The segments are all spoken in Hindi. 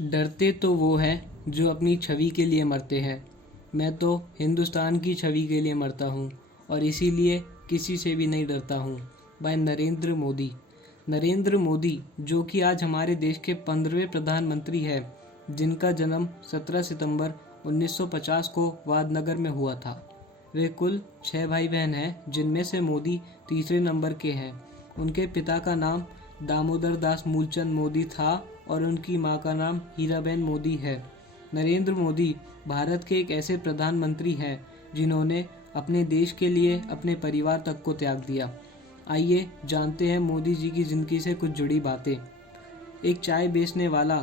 डरते तो वो हैं जो अपनी छवि के लिए मरते हैं। मैं तो हिंदुस्तान की छवि के लिए मरता हूँ और इसीलिए किसी से भी नहीं डरता हूँ। बाय नरेंद्र मोदी। नरेंद्र मोदी जो कि आज हमारे देश के 15वें प्रधानमंत्री हैं, जिनका जन्म 17 सितंबर 1950 को वादनगर में हुआ था। वे कुल 6 भाई बहन हैं, जिनमें से मोदी तीसरे नंबर के हैं। उनके पिता का नाम दामोदर दास मूलचंद मोदी था और उनकी मां का नाम हीराबेन मोदी है। नरेंद्र मोदी भारत के एक ऐसे प्रधानमंत्री हैं जिन्होंने अपने देश के लिए अपने परिवार तक को त्याग दिया। आइए जानते हैं मोदी जी की ज़िंदगी से कुछ जुड़ी बातें। एक चाय बेचने वाला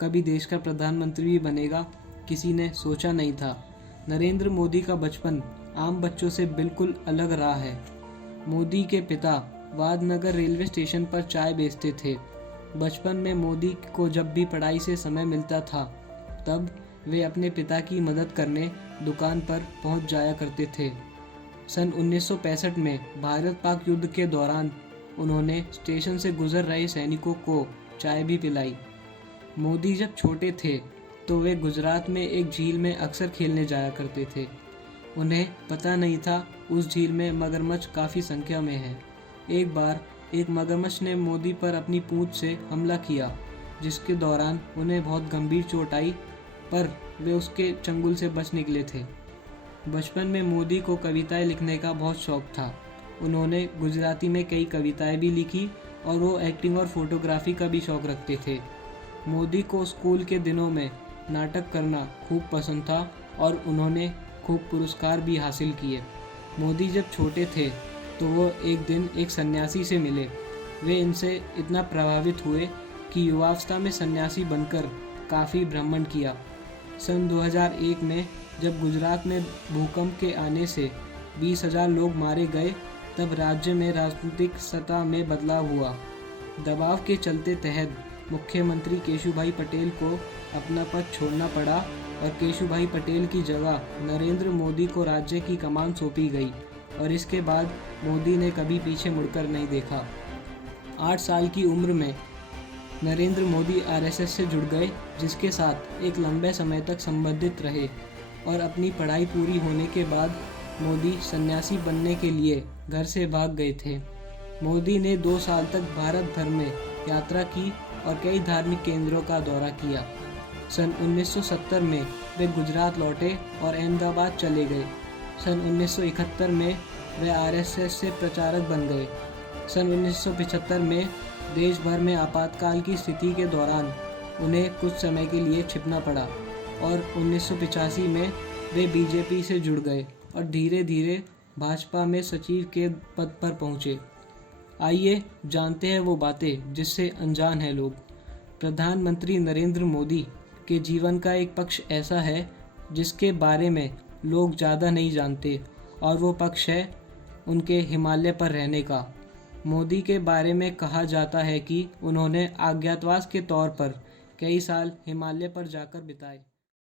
कभी देश का प्रधानमंत्री भी बनेगा, किसी ने सोचा नहीं था। नरेंद्र मोदी का बचपन आम बच्चों से बिल्कुल अलग रहा है। मोदी के पिता वादनगर रेलवे स्टेशन पर चाय बेचते थे। बचपन में मोदी को जब भी पढ़ाई से समय मिलता था, तब वे अपने पिता की मदद करने दुकान पर पहुंच जाया करते थे। सन 1965 में भारत पाक युद्ध के दौरान उन्होंने स्टेशन से गुजर रहे सैनिकों को चाय भी पिलाई। मोदी जब छोटे थे तो वे गुजरात में एक झील में अक्सर खेलने जाया करते थे। उन्हें पता नहीं था उस झील में मगरमच्छ काफ़ी संख्या में है। एक बार एक मगरमच्छ ने मोदी पर अपनी पूंछ से हमला किया, जिसके दौरान उन्हें बहुत गंभीर चोट आई, पर वे उसके चंगुल से बच निकले थे। बचपन में मोदी को कविताएं लिखने का बहुत शौक था। उन्होंने गुजराती में कई कविताएं भी लिखी और वो एक्टिंग और फोटोग्राफी का भी शौक रखते थे। मोदी को स्कूल के दिनों में नाटक करना खूब पसंद था और उन्होंने खूब पुरस्कार भी हासिल किए। मोदी जब छोटे थे तो वो एक दिन एक सन्यासी से मिले। वे इनसे इतना प्रभावित हुए कि युवावस्था में सन्यासी बनकर काफ़ी भ्रमण किया। सन 2001 में जब गुजरात में भूकंप के आने से 20,000 लोग मारे गए, तब राज्य में राजनीतिक सत्ता में बदलाव हुआ। दबाव के चलते तहत मुख्यमंत्री केशुभाई पटेल को अपना पद छोड़ना पड़ा और केशुभाई पटेल की जगह नरेंद्र मोदी को राज्य की कमान सौंपी गई और इसके बाद मोदी ने कभी पीछे मुड़कर नहीं देखा। 8 साल की उम्र में नरेंद्र मोदी आरएसएस से जुड़ गए, जिसके साथ एक लंबे समय तक संबंधित रहे और अपनी पढ़ाई पूरी होने के बाद मोदी सन्यासी बनने के लिए घर से भाग गए थे। मोदी ने 2 साल तक भारत भर में यात्रा की और कई धार्मिक केंद्रों का दौरा किया। सन 1970 में वे गुजरात लौटे और अहमदाबाद चले गए। सन 1971 में वे आरएसएस से प्रचारक बन गए। सन 1975 में देश भर में आपातकाल की स्थिति के दौरान उन्हें कुछ समय के लिए छिपना पड़ा और 1985 में वे बीजेपी से जुड़ गए और धीरे धीरे भाजपा में सचिव के पद पर पहुंचे। आइए जानते हैं वो बातें जिससे अनजान है लोग। प्रधानमंत्री नरेंद्र मोदी के जीवन का एक पक्ष ऐसा है जिसके बारे में लोग ज़्यादा नहीं जानते और वो पक्ष है उनके हिमालय पर रहने का। मोदी के बारे में कहा जाता है कि उन्होंने अज्ञातवास के तौर पर कई साल हिमालय पर जाकर बिताए।